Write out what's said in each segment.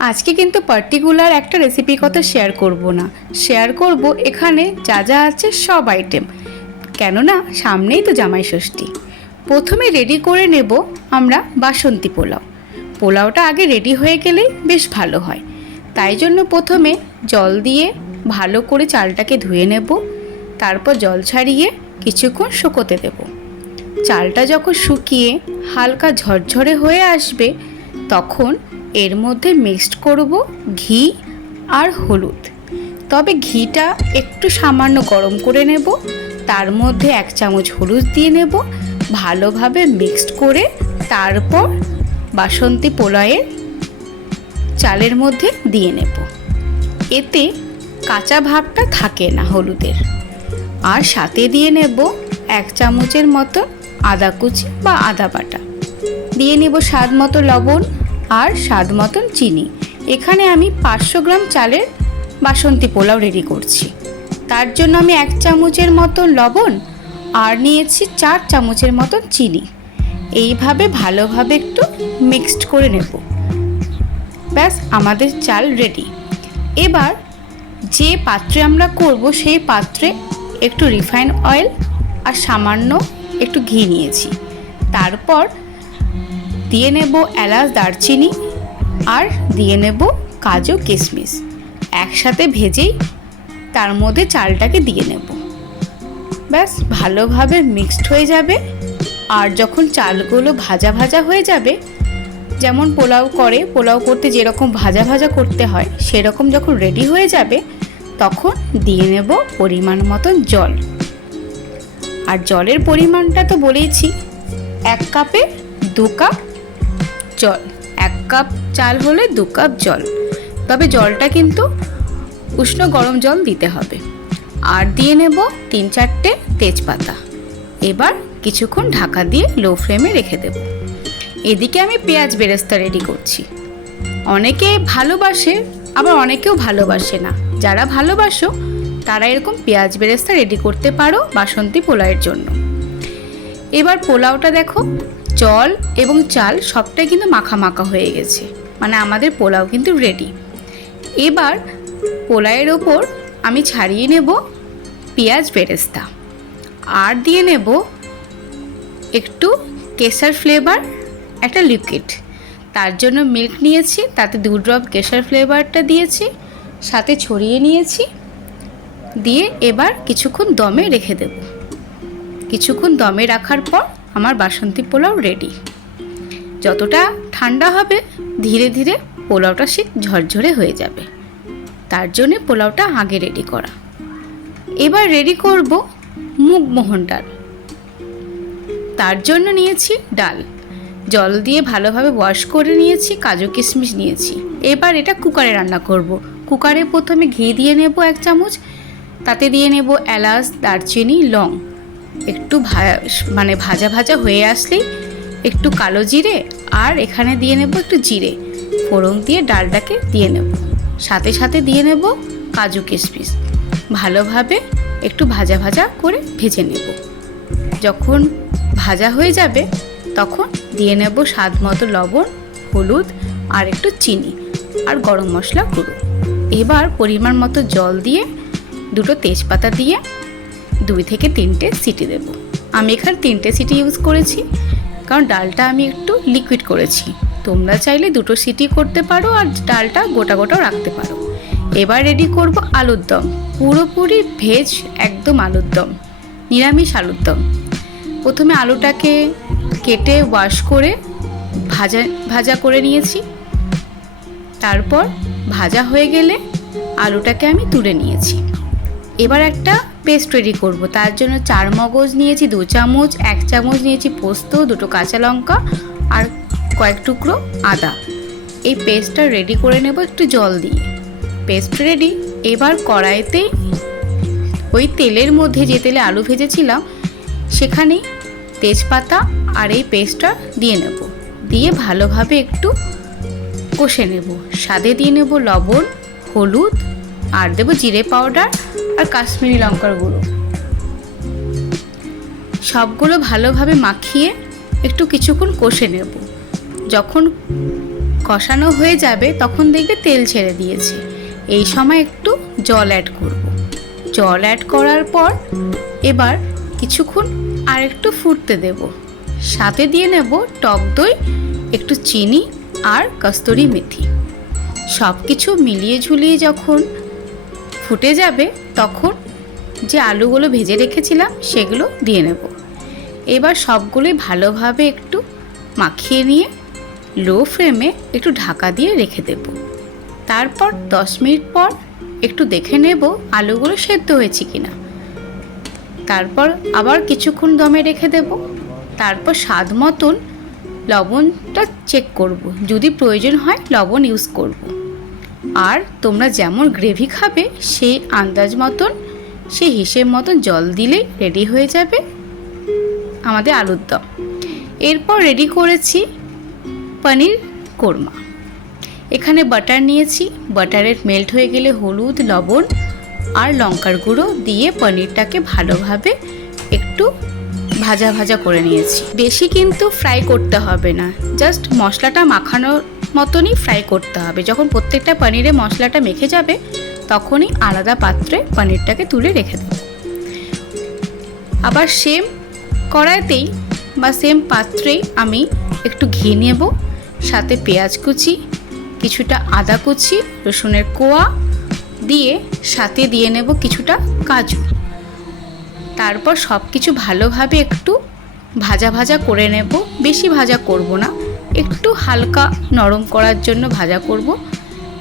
আজকে কিন্তু পার্টিকুলার একটা রেসিপির কথা শেয়ার করব না। শেয়ার করব এখানে যা যা আছে সব আইটেম কেননা সামনেই তো জামাই ষষ্ঠী। প্রথমে রেডি করে নেব আমরা বাসন্তী পোলাও। পোলাওটা আগে রেডি হয়ে গেলেই বেশ ভালো হয়। তাই জন্য প্রথমে জল দিয়ে ভালো করে চালটাকে ধুয়ে নেব। তারপর জল ছাড়িয়ে কিছুক্ষণ শুকোতে দেবো। চালটা যখন শুকিয়ে হালকা ঝরঝরে হয়ে আসবে, তখন এর মধ্যে মিক্সড করব ঘি আর হলুদ। তবে ঘিটা একটু সামান্য গরম করে নেব, তার মধ্যে এক চামচ হলুদ দিয়ে নেব, ভালোভাবে মিক্সড করে তারপর বাসন্তী পোলায়ের চালের মধ্যে দিয়ে নেব। এতে কাঁচা ভাবটা থাকে না হলুদের। আর সাথে দিয়ে নেব এক চামচের মতো আদা কুচি বা আদা বাটা। দিয়ে নেব স্বাদ মতো লবণ আর স্বাদ মতন চিনি। এখানে আমি পাঁচশো গ্রাম চালের বাসন্তী পোলাও রেডি করছি। তার জন্য আমি এক চামচের মতন লবণ আর নিয়েছি চার চামচের মতন চিনি। এইভাবে ভালোভাবে একটু মিক্সড করে নেব। ব্যাস, আমাদের চাল রেডি এবার যে পাত্রে আমরা করব, সেই পাত্রে একটু রিফাইন অয়েল আর সামান্য একটু ঘি নিয়েছি। তারপর দিয়ে নেব এলাচ, দারচিনি আর দিয়ে নেব কাজু, কিশমিশ। একসাথে ভেজেই তার মধ্যে চালটাকে দিয়ে নেব। ব্যাস, ভালোভাবে মিক্সড হয়ে যাবে। আর যখন চালগুলো ভাজা ভাজা হয়ে যাবে, যেমন পোলাও করে, পোলাও করতে যেরকম ভাজা ভাজা করতে হয়, সেরকম যখন রেডি হয়ে যাবে, তখন দিয়ে নেব পরিমাণ মতন জল। আর জলের পরিমাণটা তো বলেইছি, এক কাপে দু কাপ জল। এক কাপ চাল হলে দু কাপ জল। তবে জলটা কিন্তু উষ্ণ গরম জল দিতে হবে। আর দিয়ে নেব তিন চারটে তেজপাতা। এবার কিছুক্ষণ ঢাকা দিয়ে লো ফ্লেমে রেখে দেব। এদিকে আমি পেঁয়াজ বেরেস্তা রেডি করছি। অনেকে ভালোবাসে, আবার অনেকেও ভালোবাসে না। যারা ভালোবাসো, তারা এরকম পেঁয়াজ বেরেস্তা রেডি করতে পারো বাসন্তী পোলাওয়ের জন্য। এবার পোলাওটা দেখো। জল এবং চাল সবটাই কিন্তু মাখা মাখা হয়ে গেছে। মানে আমাদের পোলাও কিন্তু রেডি এবার পোলাওয়ের ওপর আমি ছাড়িয়ে নেব পেঁয়াজ বেরেস্তা। আর দিয়ে নেব একটু কেসার ফ্লেভার একটা লিকুইড তার জন্য মিল্ক নিয়েছি, তাতে দু ড্রপ কেশার ফ্লেভারটা দিয়েছি, সাথে ছড়িয়ে নিয়েছি। দিয়ে এবার কিছুক্ষণ দমে রেখে দেব। কিছুক্ষণ দমে রাখার পর আমার বাসন্তী পোলাও রেডি যতটা ঠান্ডা হবে, ধীরে ধীরে পোলাওটা সে ঝরঝরে হয়ে যাবে। তার জন্যে পোলাওটা আগে রেডি করা। এবার রেডি করব মুগমোহন ডাল। তার জন্য নিয়েছি ডাল। জল দিয়ে ভালোভাবে ওয়াশ করে নিয়েছি, কাজু কিশমিশ নিয়েছি। এবার এটা কুকারে রান্না করব। কুকারে প্রথমে ঘি দিয়ে নেব এক চামচ, তাতে দিয়ে নেব এলাচ, দারচিনি, লং। একটু ভা মানে ভাজা ভাজা হয়ে আসলেই একটু কালো জিরে আর এখানে দিয়ে নেব একটু জিরে। ফোড়ন দিয়ে ডালটাকে দিয়ে নেব। সাথে সাথে দিয়ে নেব কাজু কিশমিশ। ভালোভাবে একটু ভাজা ভাজা করে ভেজে নেব। যখন ভাজা হয়ে যাবে, তখন দিয়ে নেব স্বাদ মতো লবণ, হলুদ আর একটু চিনি আর গরম মশলা গুঁড়ো। এবার পরিমাণ মতো জল দিয়ে দুটো তেজপাতা দিয়ে দুই থেকে তিনটে সিটি দেব। আমি এখানে তিনটে সিটি ইউজ করেছি, কারণ ডালটা আমি একটু লিকুইড করেছি। তোমরা চাইলে দুটো সিটি করতে পারো আর ডালটা গোটা গোটাও রাখতে পারো। এবার রেডি করব আলুর দম। পুরোপুরি ভেজ একদম আলুর দম, নিরামিষ আলুর দম। প্রথমে আলুটাকে কেটে ওয়াশ করে ভাজা ভাজা করে নিয়েছি। তারপর ভাজা হয়ে গেলে আলুটাকে আমি তুলে নিয়েছি। এবার একটা পেস্ট রেডি করব। তার জন্য চার মগজ নিয়েছি, দু চামচ, এক চামচ নিয়েছি পোস্ত, দুটো কাঁচা লঙ্কা আর কয়েক টুকরো আদা। এই পেস্টটা রেডি করে নেব একটু জল দিয়ে। পেস্ট রেডি এবার কড়াইতে ওই তেলের মধ্যে যে তেলে আলু ভেজেছিলাম সেখানেই তেজপাতা আর এই পেস্টটা দিয়ে নেব। দিয়ে ভালোভাবে একটু কষে নেব। স্বাদে দিয়ে নেব লবণ, হলুদ আর দেবো জিরে পাউডার আর কাশ্মীরি লঙ্কার গুঁড়ো। সবগুলো ভালোভাবে মাখিয়ে একটু কিছুক্ষণ কষে নেব। যখন কষানো হয়ে যাবে, তখন দেখবে তেল ছেড়ে দিয়েছে। এই সময় একটু জল অ্যাড করব। জল অ্যাড করার পর এবার কিছুক্ষণ আর একটু ফুটতে দেব। সাথে দিয়ে নেব টক দই, একটু চিনি আর কস্তুরি মেথি। সব কিছু মিলিয়ে ঝুলিয়ে যখন ফুটে যাবে, তখন যে আলুগুলো ভেজে রেখেছিলাম সেগুলো দিয়ে নেব। এবার সবগুলোই ভালোভাবে একটু মাখিয়ে নিয়ে লো ফ্লেমে একটু ঢাকা দিয়ে রেখে দেব। তারপর দশ মিনিট পর একটু দেখে নেব আলুগুলো সেদ্ধ হয়েছে কিনা। তারপর আবার কিছুক্ষণ দমে রেখে দেব। তারপর স্বাদ মতন লবণটা চেক করব। যদি প্রয়োজন হয় লবণ ইউজ করব। আর তোমরা যেমন গ্রেভি খাবে, সেই আন্দাজ মতন, সেই হিসেব মতন জল দিলেই রেডি হয়ে যাবে আমাদের আলুর দম। এরপর রেডি করেছি পনির কোরমা। এখানে বাটার নিয়েছি, বাটারের মেল্ট হয়ে গেলে হলুদ, লবণ আর লঙ্কার গুঁড়ো দিয়ে পনিরটাকে ভালোভাবে একটু ভাজা ভাজা করে নিয়েছি। বেশি কিন্তু ফ্রাই করতে হবে না, জাস্ট মশলাটা মাখানোর মতনই ফ্রাই করতে হবে। যখন প্রত্যেকটা পনিরে মশলাটা মেখে যাবে, তখনই আলাদা পাত্রে পনিরটাকে তুলে রেখে দেব। আবার সেম কড়াইতেই বা সেম পাত্রেই আমি একটু ঘি নেব, সাথে পেঁয়াজ কুচি, কিছুটা আদা কুচি, রসুনের কোয়া দিয়ে সাথে দিয়ে নেব কিছুটা কাজু। তারপর সব কিছু ভালোভাবে একটু ভাজা ভাজা করে নেব। বেশি ভাজা করব না। একটু হালকা নরম করার জন্য ভাজা করব।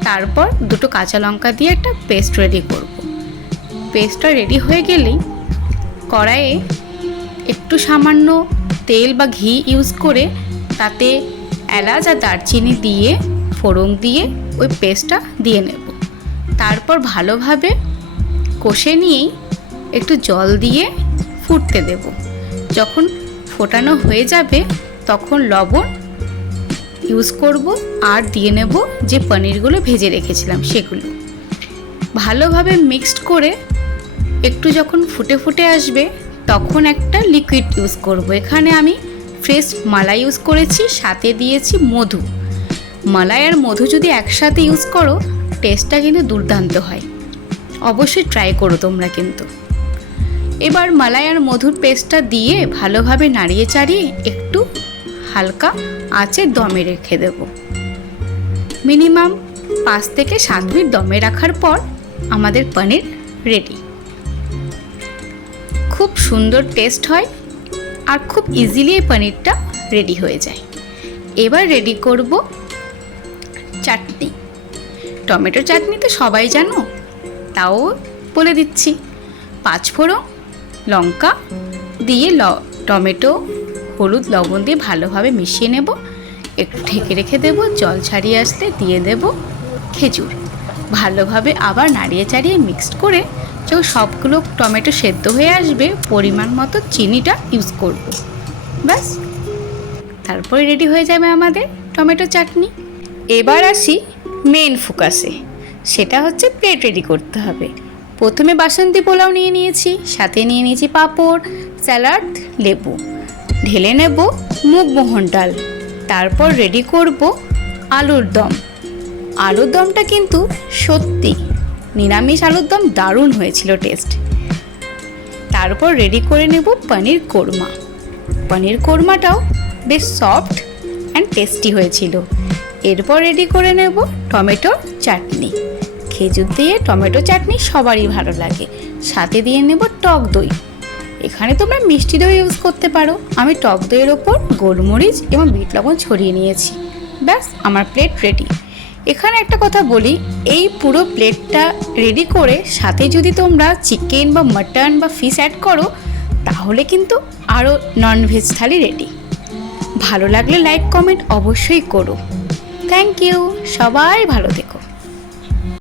তারপর দুটো কাঁচা লঙ্কা দিয়ে একটা পেস্ট রেডি করব। পেস্টটা রেডি হয়ে গেলেই কড়াইয়ে একটু সামান্য তেল বা ঘি ইউজ করে তাতে এলাচ আর দারচিনি দিয়ে, ফোড়ন দিয়ে ওই পেস্টটা দিয়ে নেব। তারপর ভালোভাবে কষে নিয়েই একটু জল দিয়ে ফুটতে দেব। যখন ফোটানো হয়ে যাবে তখন লবণ ইউজ করব আর দিয়ে নেব যে পনিরগুলো ভেজে রেখেছিলাম সেগুলো। ভালোভাবে মিক্সড করে একটু যখন ফুটে ফুটে আসবে তখন একটা লিকুইড ইউজ করব। এখানে আমি ফ্রেশ মালাই ইউজ করেছি, সাথে দিয়েছি মধু। মালাই আর মধু যদি একসাথে ইউজ করো টেস্টটা কিন্তু দুর্দান্ত হয়। অবশ্যই ট্রাই করো তোমরা কিন্তু। এবার মালাই আর মধুর পেস্টটা দিয়ে ভালোভাবে নাড়িয়ে চাড়িয়ে একটু হালকা আঁচে দমে রেখে দেব। মিনিমাম পাঁচ থেকে সাত মিনিট দমে রাখার পর আমাদের পনির রেডি খুব সুন্দর টেস্ট হয় আর খুব ইজিলি এই পনিরটা রেডি হয়ে যায়। এবার রেডি করব চাটনি। টমেটো চাটনি তো সবাই জানো, তাও বলে দিচ্ছি। পাঁচফোড়ন লঙ্কা দিয়ে ল টমেটো হলুদ লবণ দিয়ে ভালোভাবে মিশিয়ে নেব। একটু ঢেকে রেখে দেবো, জল ছাড়িয়ে আসলে দিয়ে দেব খেজুর। ভালোভাবে আবার নাড়িয়ে চাড়িয়ে মিক্সড করে যখন সবগুলো টমেটো সেদ্ধ হয়ে আসবে, পরিমাণ মতো চিনিটা ইউজ করব। ব্যাস। তারপরে রেডি হয়ে যাবে আমাদের টমেটো চাটনি। এবার আসি মেন ফোকাসে। সেটা হচ্ছে প্লেট রেডি করতে হবে। প্রথমে বাসন্তী পোলাও নিয়ে নিয়েছি, সাথে নিয়ে নিয়েছি পাঁপড়, স্যালাড, লেবু। ঢেলে নেব মুগমোহন ডাল। তারপর রেডি করব আলুর দম। আলুর দমটা কিন্তু সত্যি নিরামিষ আলুর দম দারুণ হয়েছিল টেস্ট তারপর রেডি করে নেব পনির কোরমা। পনির কোরমাটাও বেশ সফট অ্যান্ড টেস্টি হয়েছিল। এরপর রেডি করে নেব টমেটোর চাটনি। খেজুর দিয়ে টমেটো চাটনি সবারই ভালো লাগে। সাথে দিয়ে নেব টক দই। এখানে তোমরা মিষ্টি দই ইউজ করতে পারো। আমি টক দইয়ের ওপর গোলমরিচ এবং বিট লবণ ছড়িয়ে নিয়েছি। ব্যাস, আমার প্লেট রেডি এখানে একটা কথা বলি, এই পুরো প্লেটটা রেডি করে সাথে যদি তোমরা চিকেন বা মাটন বা ফিশ অ্যাড করো, তাহলে কিন্তু আরও ননভেজ থালি রেডি ভালো লাগলে লাইক কমেন্ট অবশ্যই করো। থ্যাংক ইউ সবাই ভালো থেকো।